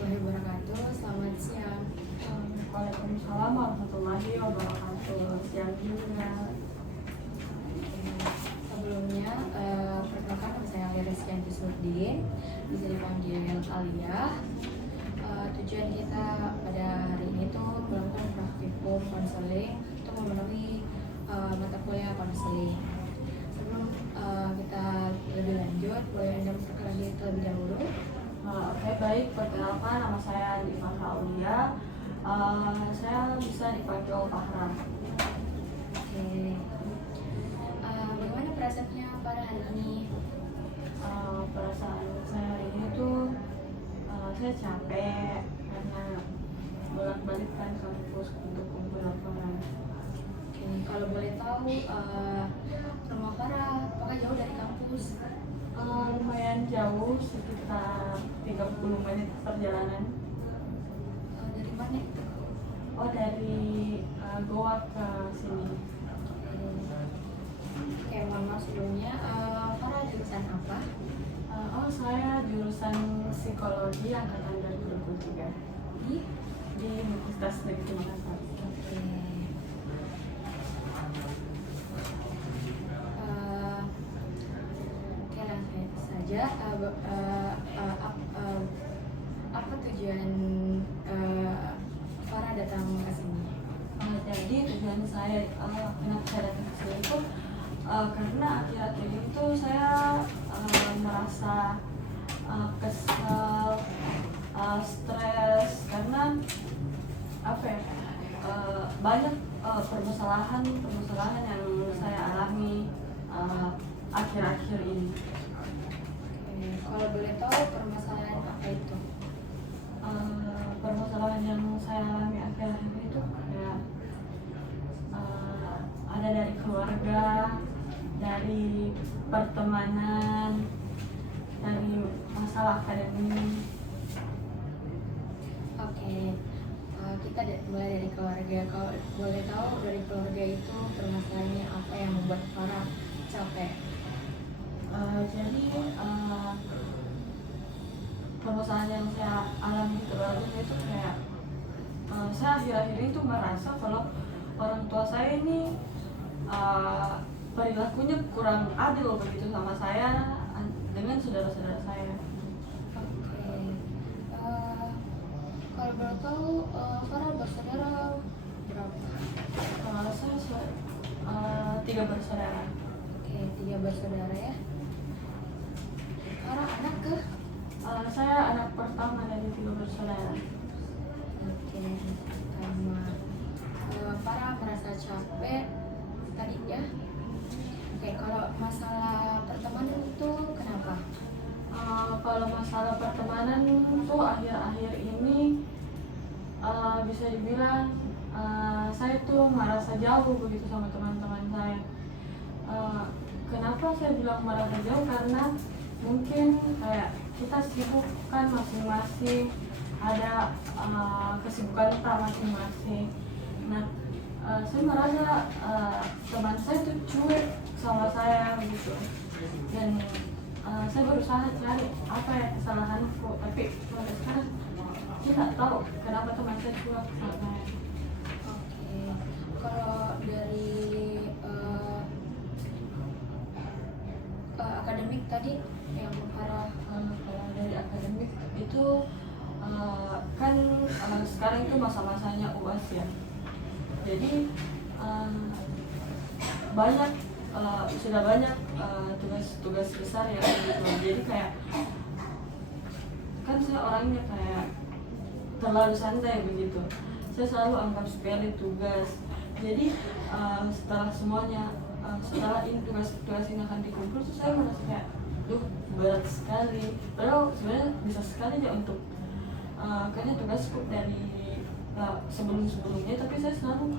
warahmatullahi wabarakatuh. Selamat siang. Waalaikumsalam warahmatullahi wabarakatuh. Siang juga. Sebelumnya, perkenalkan nama saya Alia Rizkyanti Surdin, bisa dipanggil Alia. Tujuan kita pada hari ini tuh melakukan praktikum konseling untuk memenuhi mata kuliah konseling. Sebelum kita lebih lanjut, boleh Anda memperkenalkan diri terlebih dahulu? Oke, baik. Perkenalkan, nama saya Diva Aulia. Saya bisa dipanggil Fahram. Oke. Bagaimana perasaannya pada hari ini? Perasaan saya hari ini tuh saya capek karena bolak-balik kan kampus untuk kumpul laporan. Oke, kalau boleh tahu, rumah Farah apakah jauh dari kampus? Lumayan jauh, sekitar 30 menit perjalanan. Dari mana itu? Oh, dari Goa ke sini. Oke, mohon maaf sebelumnya, Farah jurusan apa? Saya jurusan psikologi angkatan 2023 Di? di Universitas Negeri Makassar. Oke. Oke, langsung saja. Apa tujuan Farah datang ke sini? Jadi tujuan saya kenapa saya datang ke sini itu karena akhir-akhir ini tuh saya merasa kesal, stres karena apa ya, banyak permasalahan yang saya alami akhir-akhir ini. Oke, kalau boleh tahu permasalahan apa itu? Permasalahan yang saya alami akhir-akhir itu kayak ada dari keluarga, dari pertemanan, dari masalah akademik. Oke, kita mulai dari keluarga. Kalau boleh tahu dari keluarga itu permasalahannya apa yang membuat Farah capek? Jadi permasalahan yang saya alami di keluarga itu kayak saya akhir-akhir ini tuh merasa kalau orang tua saya ini perilakunya kurang adil begitu sama saya dengan saudara-saudara saya. Oke, kalau boleh tahu Farah bersaudara berapa? Saya 3 bersaudara. Oke, 3 bersaudara ya. Farah anak ke? Saya anak pertama dari 3 bersaudara. Oke, pertama. Farah merasa capek tadi ya. Oke, kalau masalah pertemanan itu kenapa? Kalau masalah pertemanan tuh akhir-akhir ini bisa dibilang saya tuh merasa jauh begitu sama teman-teman saya. Kenapa saya bilang merasa jauh? Karena mungkin kayak kita sibuk kan masing-masing, ada kesibukan kita masing-masing. Nah, saya merasa teman saya tuh cuek sama saya begitu, dan saya berusaha cari apa ya kesalahanku, tapi sampai sekarang saya nggak tahu kenapa teman saya cuek sama saya. Oke, kalau dari akademik tadi yang Farah, Kalau dari akademik itu kan sekarang itu masa-masanya UAS ya, jadi sudah banyak tugas-tugas besar ya gitu. Jadi kayak kan saya orangnya kayak terlalu santai begitu, saya selalu anggap sepele tugas. Jadi setelah ini tugas ini akan dikumpul tuh saya merasa kayak berat sekali, padahal sebenarnya bisa sekali aja untuk kayaknya tugasku dari sebelum-sebelumnya, tapi saya selalu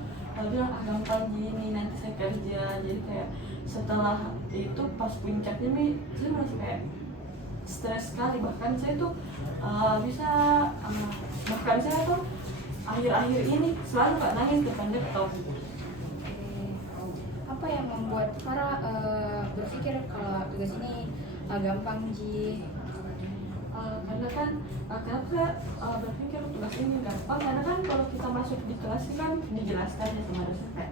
bilang gampang gini nanti saya kerja. Jadi kayak setelah itu pas puncaknya nih saya merasa kayak stres sekali, bahkan saya tuh bahkan saya tuh akhir-akhir ini selalu gak nangis depan laptop. apa yang membuat Farah berpikir kalau tugas ini gampang Ji? Karena kan kenapa tugas ini gampang karena kan kalau kita masuk di kelas kan dijelaskan ya sama dosen kayak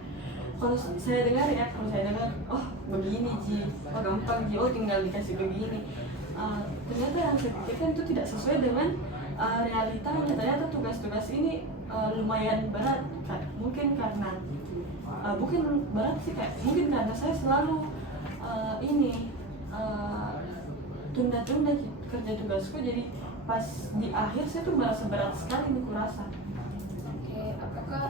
kalau saya dengar ya, kalau saya dengar oh begini Ji, oh gampang Ji, oh tinggal dikasih begini. Ternyata yang saya pikirkan itu tidak sesuai dengan realitanya. Ternyata tugas-tugas ini lumayan berat, mungkin karena bukan berat sih, kayak mungkin karena saya selalu tunda-tunda kerja tugasku, jadi pas di akhir saya tuh merasa berat sekali nih kurasa. Oke, apakah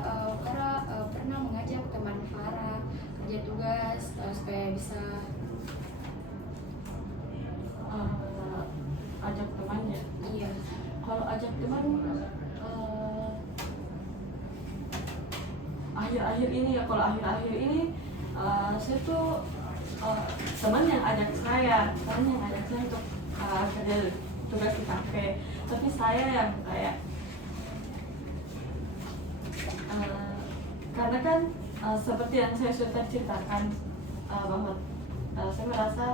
Farah pernah mengajak teman Farah kerja tugas supaya bisa ajak temannya? iya Kalau ajak teman akhir-akhir ini ya, kalau akhir-akhir ini saya tuh teman yang ajak saya untuk kerja tugas di kafe, tapi saya yang kayak karena kan seperti yang saya sudah ceritakan bahwa saya merasa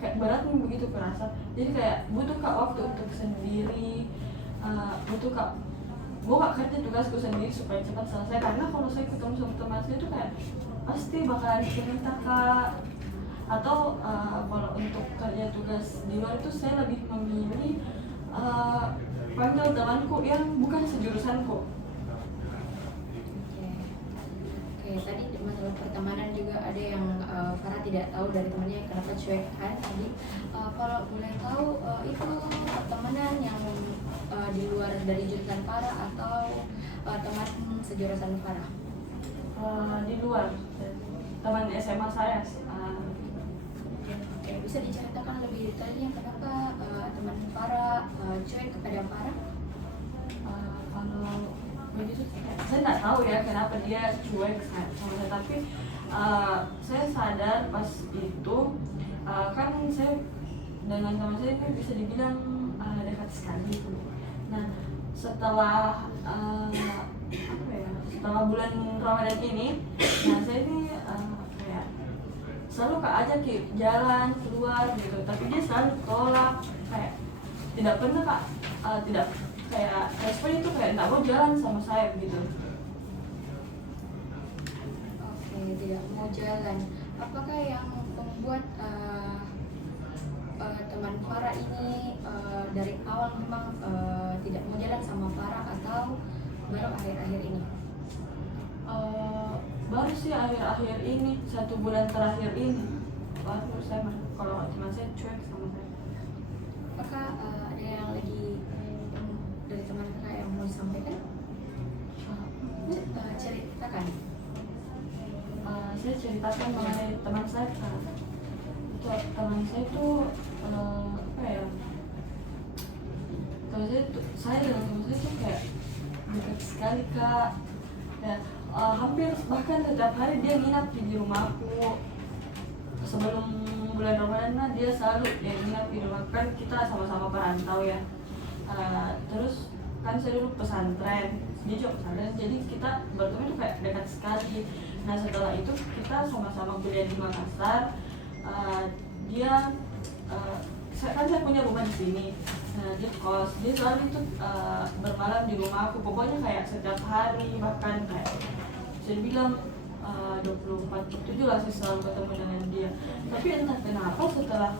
kayak berat nih begitu kerasa, jadi kayak butuh waktu untuk sendiri, butuh gue gak kerja tugasku sendiri supaya cepat selesai, karena kalau saya ketemu sama teman saya itu kayak pasti bakalan cerita Kak, atau kalau untuk kerja tugas di luar itu saya lebih memilih panggil temanku yang bukan sejurusanku. Oke, tadi masalah pertemanan juga ada yang Farah tidak tahu dari temannya kenapa cuek kan tadi. Kalau boleh tahu itu pertemanan yang di luar dari jurusan Farah atau teman sejurusan Farah? Di luar, teman SMA saya. Oke, bisa diceritakan lebih detailnya kenapa teman Farah cuek kepada Farah? Kalau begitu saya nggak tahu ya kenapa dia cuek sama saya, tapi saya sadar pas itu kan saya dengan teman saya ini bisa dibilang dekat sekali. Nah setelah setelah bulan Ramadan ini, nah saya ini kayak selalu Kak ajak jalan keluar gitu, tapi dia selalu tolak, kayak tidak pernah Kak tidak kayak respon itu kayak nggak mau jalan sama saya begitu. Oke, tidak mau jalan. Apakah yang membuat teman Farah ini dari awal memang tidak mau jalan sama Farah atau baru akhir-akhir ini? Baru sih akhir-akhir ini, 1 bulan terakhir ini baru saya, kalau teman saya cuek sama saya. Apakah ada yang lagi dari teman kakak yang mau disampaikan? Ceritakan. Saya ceritakan mengenai teman saya. Teman saya itu apa ya? Saya dengan teman saya itu kayak dekat sekali Kak. Ya, hampir bahkan setiap hari dia nginap di rumahku. Sebelum bulan Ramadan dia selalu nginap di rumah, kan kita sama-sama perantau ya. Terus kan saya dulu pesantren, dia juga pesantren, jadi kita bertemu itu kayak dekat sekali. Nah setelah itu kita sama-sama kuliah di Makassar. Saya punya rumah di sini. Nah dia kos, dia selalu itu bermalam di rumah aku. Pokoknya kayak setiap hari, bahkan kayak saya bilang 24/7 lah saya selalu ketemu dengan dia. Tapi entah kenapa setelah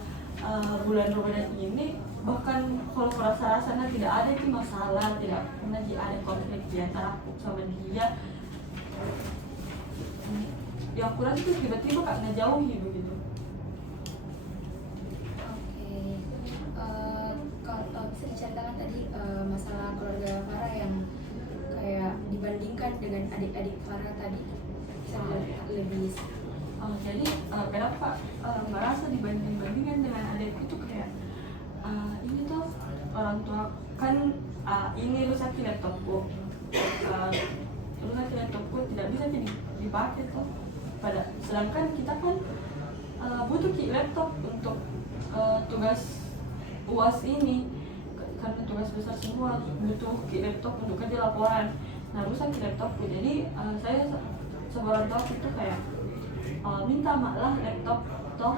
bulan Ramadan ini, bahkan kalau rasa-rasanya tidak ada itu masalah, tidak pernah ada konflik di antara aku sama dia. Yang kurang itu tiba-tiba Kak ngejauhi begitu. Kalau bisa diceritakan tadi masalah keluarga Farah yang kayak dibandingkan dengan adik-adik Farah tadi, bisa lebih. Jadi kenapa merasa dibandingkan dengan adikku itu kayak ini tuh orang tua kan ini rusakin laptopku, tidak bisa dipakai tuh. Sedangkan kita kan butuh laptop untuk tugas UAS ini, karena tugas besar semua butuh laptop untuk kerja laporan. Nah rusak laptopku, jadi saya sebagai orang tua itu kayak minta malah laptop toh,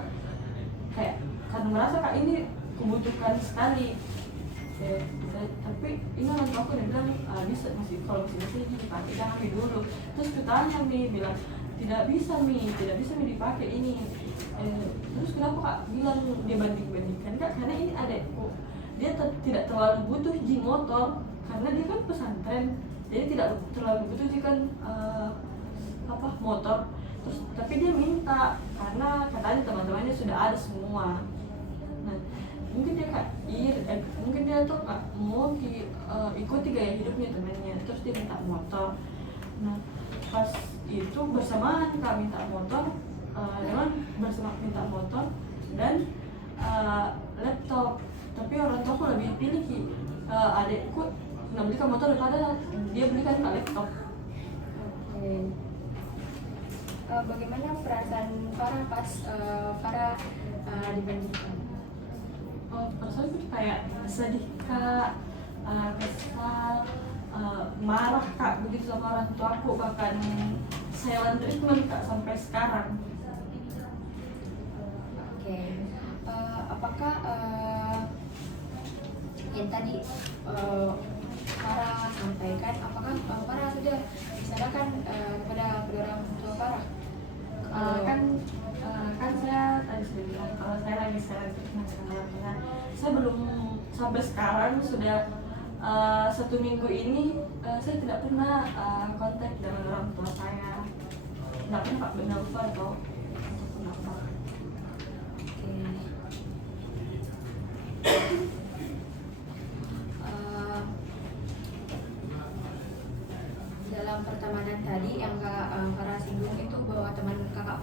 kayak karena merasa Kak ini kebutuhan sekali. Tapi ini orang tua aku udah bilang bisa masih, kalau masih bisa ini dipakai, jangan Mi dulu. Terus kutanya Mi, bilang tidak bisa Mi dipakai ini. Terus kenapa Kak bilang dia banding-bandingkan? Kak, karena ini adekku, dia tidak terlalu butuh motor karena dia kan pesantren, jadi tidak terlalu butuh kan motor. Terus tapi dia minta karena katanya teman-temannya sudah ada semua. Nah, mungkin dia mungkin dia tuh nggak mau ikuti gaya hidupnya temannya, terus dia minta motor. Nah, pas itu bersamaan Kak minta motor, minta motor dan laptop. Tapi orang tua aku lebih pilih adekku nggak belikan motor daripada dia belikan laptop. Oke. Bagaimana perasaan Farah pas Farah dibandingkan? Perasaan itu kayak sedih Kak, kesal, marah Kak begitu sama orang tua aku, bahkan silent treatment Kak sampai sekarang. Oke. Apakah yang tadi Farah sampaikan, apakah Farah sudah disadarkan kepada kedua orang tua Farah? Kan saya tadi sudah bilang kalau saya lagi sekarang saya belum sampai sekarang sudah 1 minggu ini saya tidak pernah kontak dengan orang tua saya, tidak pernah Pak menelpon atau kenapa. Dalam pertemanan tadi yang Kak Farah singgung itu bahwa teman kakak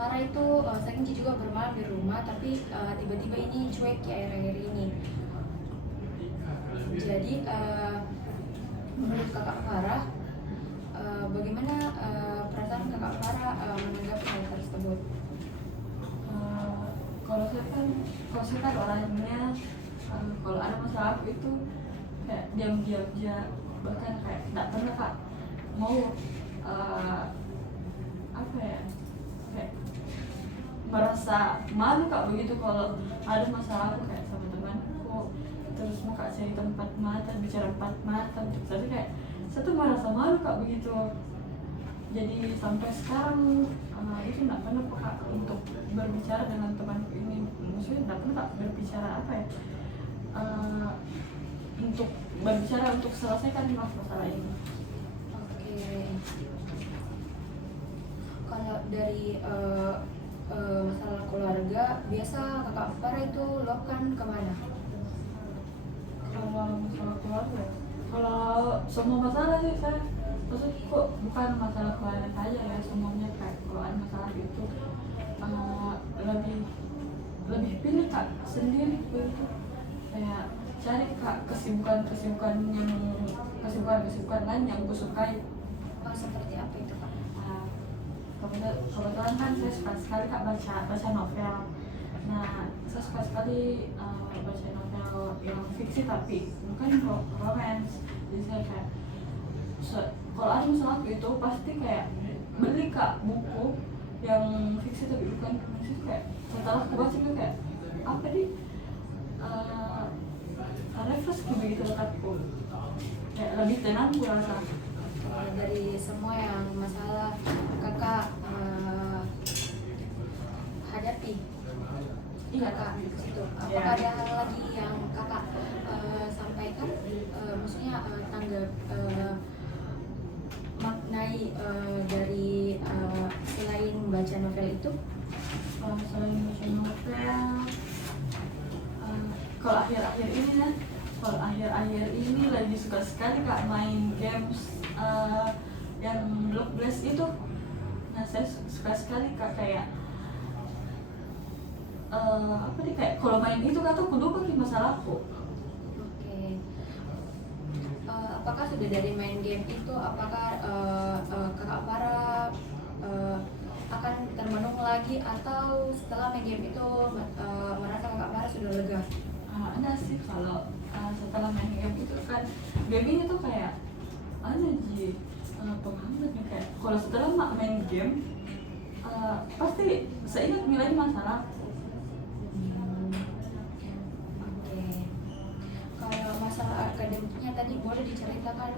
Farah itu sering juga bermalam di rumah, tapi tiba-tiba ini cuek ya akhir-akhir ini. Jadi menurut kakak Farah, bagaimana perasaan kakak Farah menanggapi hal tersebut? Kalau saya kan orangnya kalau ada masalah itu kayak diam-diam aja, bahkan kayak tidak pernah Kak mau kayak merasa malu Kak begitu kalau ada masalah aku kayak sama temanku, terus mau Kak cari tempat mata, bicara empat mata untuk saya kayak saya tuh merasa malu Kak begitu. Jadi sampai sekarang itu tidak pernah Kak untuk berbicara dengan temanku ini, maksudnya tidak pernah Kak berbicara untuk berbicara untuk selesaikan masalah ini. Oke. Kalau dari masalah keluarga, biasa kakak Farah itu lokan kemana? Kalau masalah keluarga, kalau semua masalah sih saya, maksud kok bukan masalah keluarga saja ya, semuanya kayak kalau ada masalah itu lebih pilih Kak sendiri begitu, kayak cari Kak kesibukan lain yang aku sukai. Seperti apa itu Kak? Kebetulan kan saya suka sekali Kak baca novel. Nah, saya suka sekali baca novel yang fiksi tapi bukan romance. Jadi saya kayak kalau ada masalah itu pasti kayak beli Kak buku yang fiksi tapi bukan romance. Kayak setelah aku baca itu kayak apa nih refresh begitu dekatku, kayak lebih tenang aku rasa. Dari semua yang masalah kakak hadapi, kakak itu apakah ada hal lagi yang kakak sampaikan, maksudnya tanggap maknai dari selain membaca novel itu? Selain baca novel, kalau akhir-akhir ini lagi suka sekali Kak main games yang Block Blast itu. Nah, saya suka sekali Kak kayak kayak kalau main itu Kak tuh kudu pakai masalahku. Oke. Apakah sudah dari main game itu, apakah kakak Farah akan termenung lagi, atau setelah main game itu merasa kakak Farah sudah lega? Ada sih kalau setelah main game itu kan game ini tuh kayak penghambatnya kayak kalau setelah main game pasti seingat nilai masalah. Oke. boleh diceritakan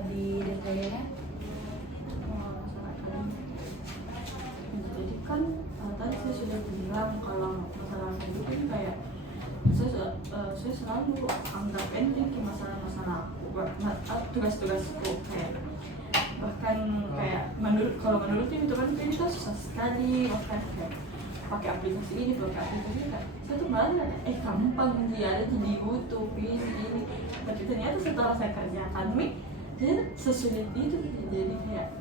lebih detailnya? Masalah akademik. Jadi kan tadi saya sudah bilang kalau masalah akademik ini kayak saya selalu anggap enteng ke masalah-masalah tugas-tugasku, kayak bahkan kayak kalau menurut itu kan kita susah sekali, bahkan kayak pakai aplikasi ini kayak saya tuh malah gampang dia ada di YouTube ini, tapi ternyata setelah saya kerjakan ternyata sesulit itu. Jadi kayak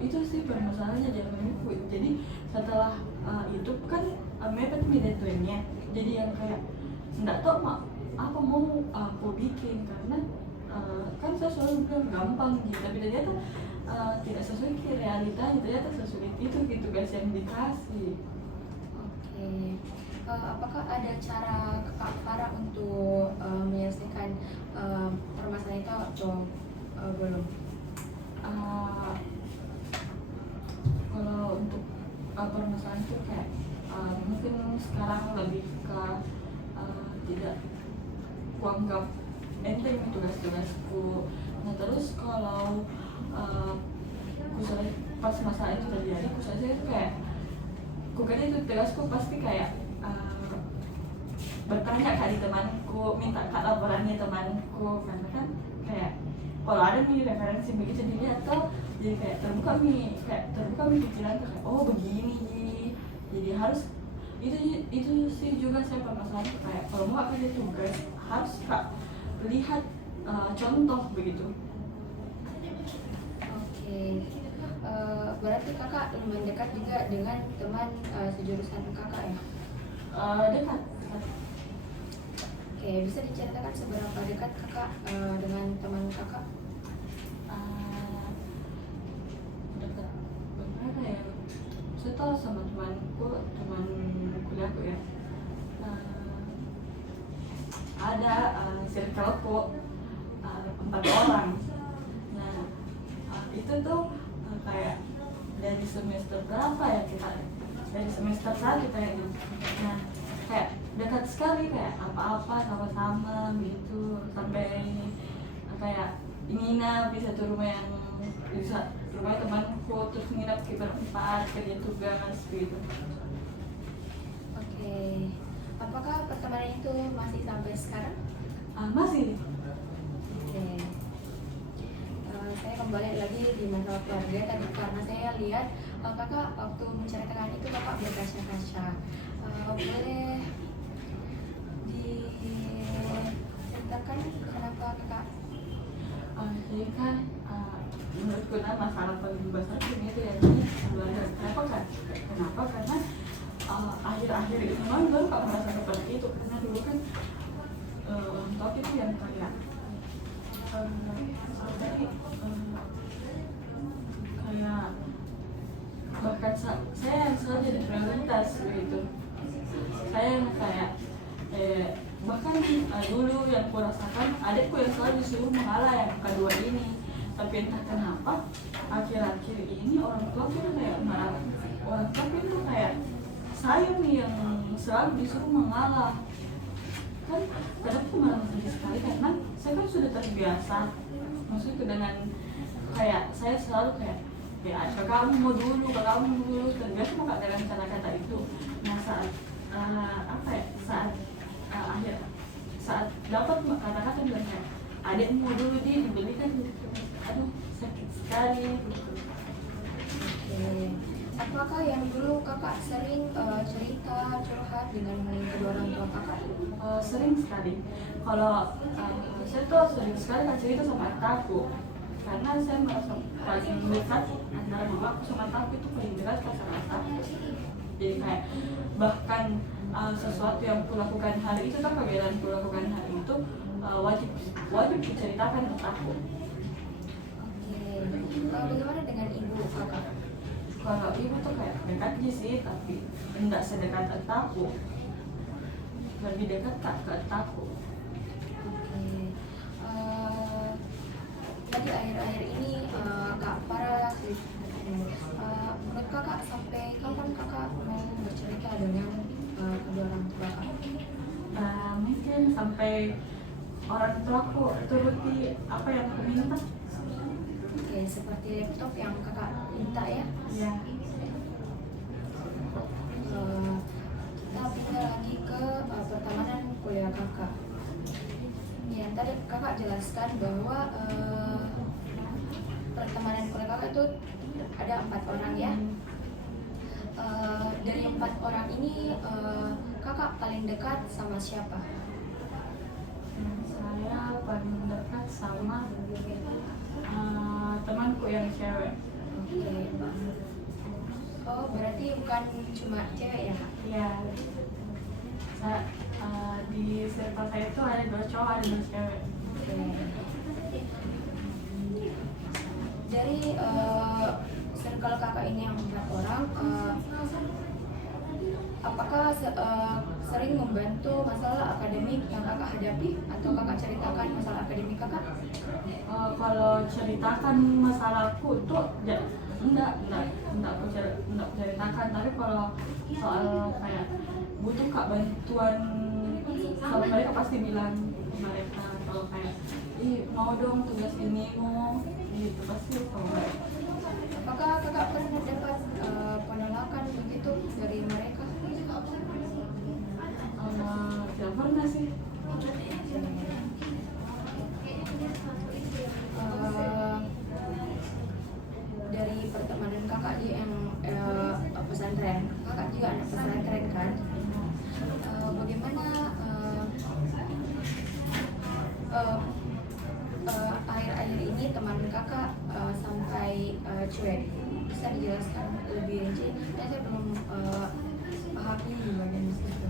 itu sih permasalahannya di akademikku. Jadi setelah YouTube kan mepet deadline-nya, jadi yang kayak nggak tahu apa mau aku bikin, karena kan saya selalu bilang gampang gitu, tapi ternyata tidak sesuai ke realitanya, ternyata sesulit itu gitu guys yang dikasih. Oke. Apakah ada cara Kak Farah untuk menyelesaikan permasalahan itu atau belum? Kalau untuk permasalahan itu kayak mungkin sekarang lebih ke tidak kuanggap enteng tugas-tugasku. Nah terus kalau pas masalah itu terjadi, saya itu kayak kukira itu tugasku pasti kayak bertanya kali temanku, minta kak laporannya temanku, karena kan kayak kalau ada nih referensi begitu dilihat tuh jadi kayak terbuka pikiran kayak oh begini, jadi harus itu sih juga saya permasalahan kayak kalau mau ada tugas harus kak lihat contoh begitu. Oke. Berarti kakak lumayan dekat juga dengan teman sejurusan kakak ya? Dekat. Oke, bisa diceritakan seberapa dekat kakak dengan teman kakak? Dekat bagaimana ya? Saya tahu sama teman kuliahku ya. Ada circleku 4 orang. Nah itu tuh kayak dari semester berapa ya dari semester 1 kayaknya. Nah kayak dekat sekali, kayak apa-apa sama-sama gitu, sampai kayak nginap di satu rumah rumah temanku, terus nginap di berempat kerja tugas gitu. Oke. Apakah pertemanan itu masih sampai sekarang? Masih. Oke. Saya kembali lagi di masalah keluarga tadi, karena saya lihat kakak waktu menceritakan itu kakak berkaca-kaca. Boleh diceritakan kenapa kakak? Jadi kan menurutku masalah paling besar ini itu ya keluarga. Kenapa? Karena akhir-akhir ini baru kak merasa seperti itu, karena dulu kan orang tua itu yang kayak kayak bahkan saya yang selalu jadi prioritas gitu. Saya yang kayak bahkan dulu yang kurasakan adikku yang selalu disuruh mengalah yang kedua ini, tapi entah kenapa akhir-akhir ini orang tua itu kayak saya nih yang selalu disuruh mengalah. Kan kadang tuh malah sedih sekali, karena saya kan sudah terbiasa, maksudnya dengan kayak saya selalu kayak kamu mau dulu, terbiasa mau dengan kata-kata itu. Nah saat saat dapat kata-kata bilang kayak adik mau dulu dibelikan, aduh sakit sekali gitu. Oke. Apakah yang dulu kakak sering cerita curhat dengan kedua orang tua kakak? Sering sekali. Kalau saya tuh sering sekali cerita sama aku, karena saya merasa paling dekat antara mamaku sama aku itu paling dekat sama aku. Jadi kayak bahkan sesuatu yang kulakukan hari itu, kegiatan kulakukan hari itu wajib diceritakan ke aku. Oke. Bagaimana dengan ibu kakak? Kalau ibu tuh kayak dekat sih, tapi tidak sedekat aku. Lebih dekat ke aku. Oke. Jadi akhir-akhir ini Kak Farah, menurut kakak sampai kapan kakak mau bercerita dengan kedua orang tua kakak? Mungkin sampai orang tuaku turuti apa yang aku minta. Oke, seperti laptop yang kakak minta ya. Ya. Kita pindah lagi ke pertemanan kuliah kakak. Yang tadi kakak jelaskan bahwa pertemanan kuliah kakak itu ada 4 orang ya. Dari 4 orang ini kakak paling dekat sama siapa? Saya paling dekat sama temanku yang cewek. Oke. Oh, berarti bukan cuma cewek ya kak? Iya. Saya, di circle saya itu ada 2 cowok, ada 2 cewek. Oke. Dari circle kakak ini yang 4 orang, apakah sering membantu masalah akademik yang kakak hadapi atau kakak ceritakan masalah akademik kakak? Kalau ceritakan masalahku tuh enggak aku ceritakan, tapi kalau soal kayak butuh kak bantuan, kalau mereka pasti bilang ke mereka, kalau kayak mau dong tugas ini mau gitu pasti kalau mereka. Apakah kakak pernah dapat penolakan begitu dari mereka? Tidak pernah sih. Dari pertemanan kakak di yang pesantren, kakak juga anak pesantren kan? Bagaimana akhir-akhir ini teman kakak sampai cuek? Bisa dijelaskan lebih rinci? Saya belum pahami di bagian situ.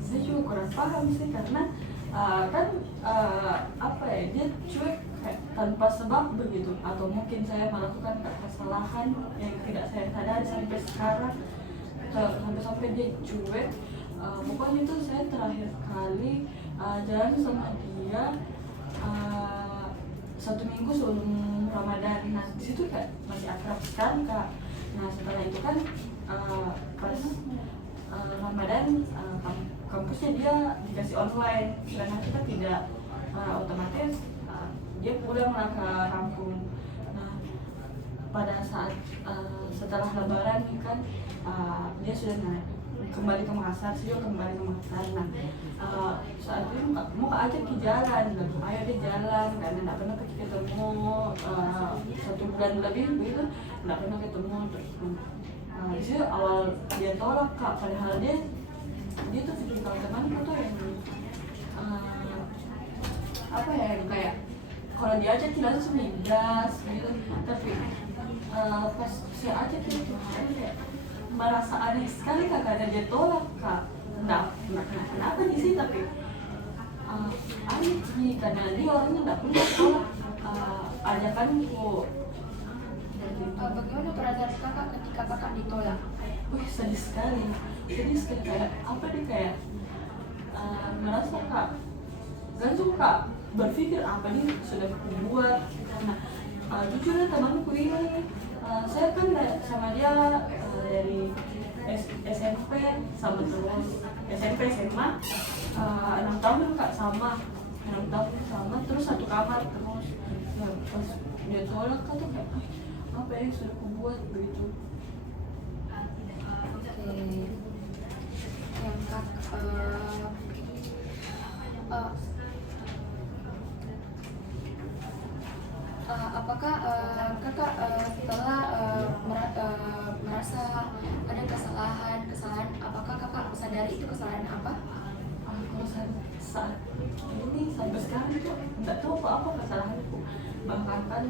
Saya juga kurang paham sih karena kan apa ya, dia cuek kayak tanpa sebab begitu, atau mungkin saya melakukan kesalahan yang tidak saya sadari sampai sekarang sampai dia cuek. Pokoknya itu saya terakhir kali jalan sama dia 1 minggu sebelum Ramadan. Nah di situ kayak masih akrab sekali kak. Nah setelah itu kan pas Ramadan kampusnya dia dikasih online, sedangkan kita tidak, otomatis dia pulanglah ke kampung. Nah pada saat setelah Lebaran kan dia sudah kembali ke Makassar, saya juga kembali ke Makassar. Nah saat itu mau ajak ke jalan, ayo dia jalan karena tidak pernah ketemu 1 bulan lebih begitu, tidak pernah ketemu terus. Di situ awal dia tolak kak, padahal dia tuh tipikal temanku tuh yang apa ya, yang kayak kalau diajak kita langsung migas gitu, tapi pas saya ajak itu kayak merasa aneh sekali kak karena dia tolak kak. Nggak kenapa di sini, tapi aneh sih karena dia orangnya nggak pernah tolak ajakanku. Bagaimana perasaan kakak ketika kakak ditolak? Wih sedih sekali kayak apa nih, kayak merasa kak langsung kak berpikir apa nih sudah kubuat. Nah jujur temanku ini saya kan sama dia dari SMP sama terus SMP SMA 6 tahun kak, sama 6 tahun sama terus 1 kamar terus. Ya pas dia tolak kak tuh kayak apa yang sudah kubuat begitu. Yang apakah kakak setelah merasa ada kesalahan, apakah kakak sadari itu kesalahan apa? Aku saat ini sampai sekarang itu nggak tahu apa kesalahanku. Bahkan kan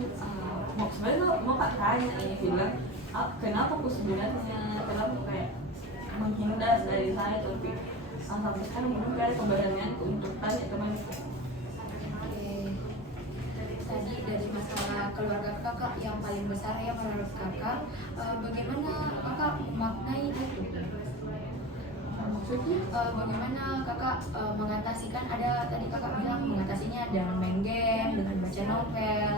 sebenarnya mau kak tanya bilang kenapa aku sebenarnya, kenapa kayak menghindar dari saya, tapi sampai sekarang belum ada keberanianku untuk tanya temanku. Tadi dari masalah keluarga kakak yang paling besar ya menurut kakak, bagaimana kakak memaknai itu? Bagaimana kakak mengatasikan, ada tadi kakak bilang mengatasinya dengan main game, dengan baca novel.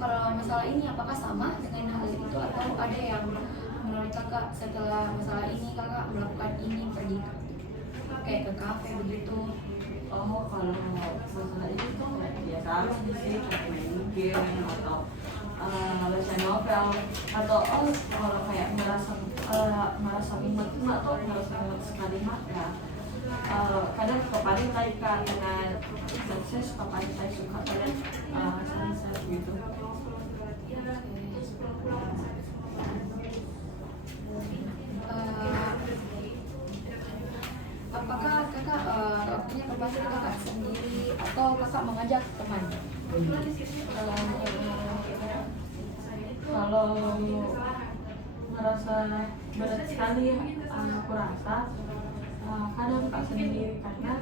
Kalau masalah ini apakah sama dengan hal itu atau ada yang menurut kakak setelah masalah ini kakak melakukan ini, pergi kayak ke kafe begitu? Oh, kalau masalah itu tuh kayak biasa aja sih, kayak main game atau baca novel atau kalau kayak merasa mumet nggak tuh merasa mumet sekali mah ya kadang ke pantai kak dengan saya suka pantai suka kayak sunset gitu. Eh, apakah kakak waktunya kebas itu kakak sendiri atau kakak mengajak teman? Kalau merasa berat sekali aku rasa kadang kak sendiri karena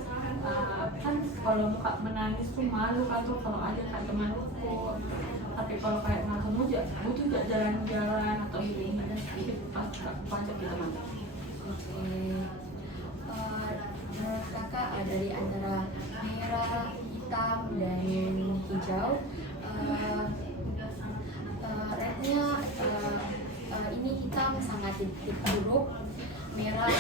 kan kalau muka menangis tuh malu kan tuh kalau ada kak temanku, tapi kalau kayak merasa butuh gak jalan-jalan atau ini ada sedikit pajak kita teman. Oke. Menurut kakak dari antara merah, hitam, dan hijau, rednya ini hitam sangat titik buruk, merah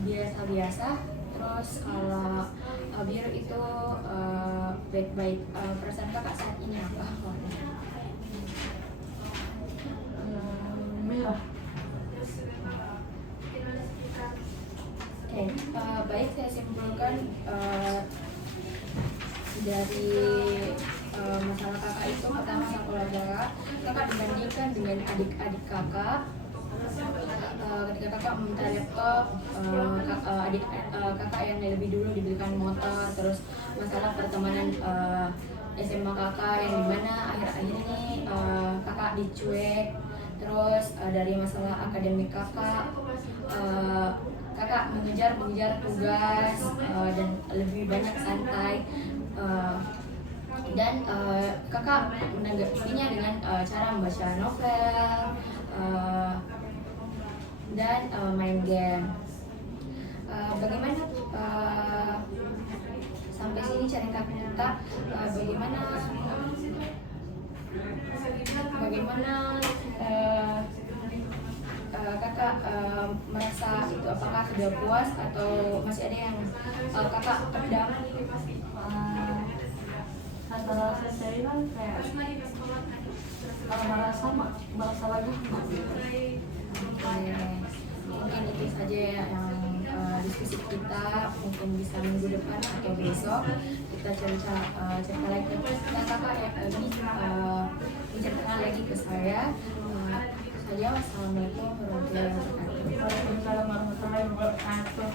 biasa-biasa, terus kalau biru itu baik-baik. Perasaan kakak saat ini apa? Merah. Oke, baik, saya simpulkan dari masalah kakak itu pertama sekolah kakak dibandingkan dengan adik-adik kakak. Ketika kakak meminta laptop, kakak yang lebih dulu dibelikan motor, terus masalah pertemanan SMA kakak yang dimana akhir-akhir ini kakak dicuek, terus dari masalah akademik kakak, kakak mengejar tugas dan lebih banyak santai, dan kakak menanggapinya dengan cara membaca novel dan main game. Bagaimana sampai sini sharing kakak, bagaimana kakak merasa itu, apakah sudah puas atau masih ada yang kakak pendam? Antara saya bilang kayak merasa lagi mungkin itu saja yang diskusi kita, mungkin bisa minggu depan atau besok kita cerita lagi tentang kakak ya, menceritakan lagi ke saya. Itu saja. Wassalamualaikum warahmatullahi wabarakatuh. Waalaikumsalam warahmatullahi wabarakatuh.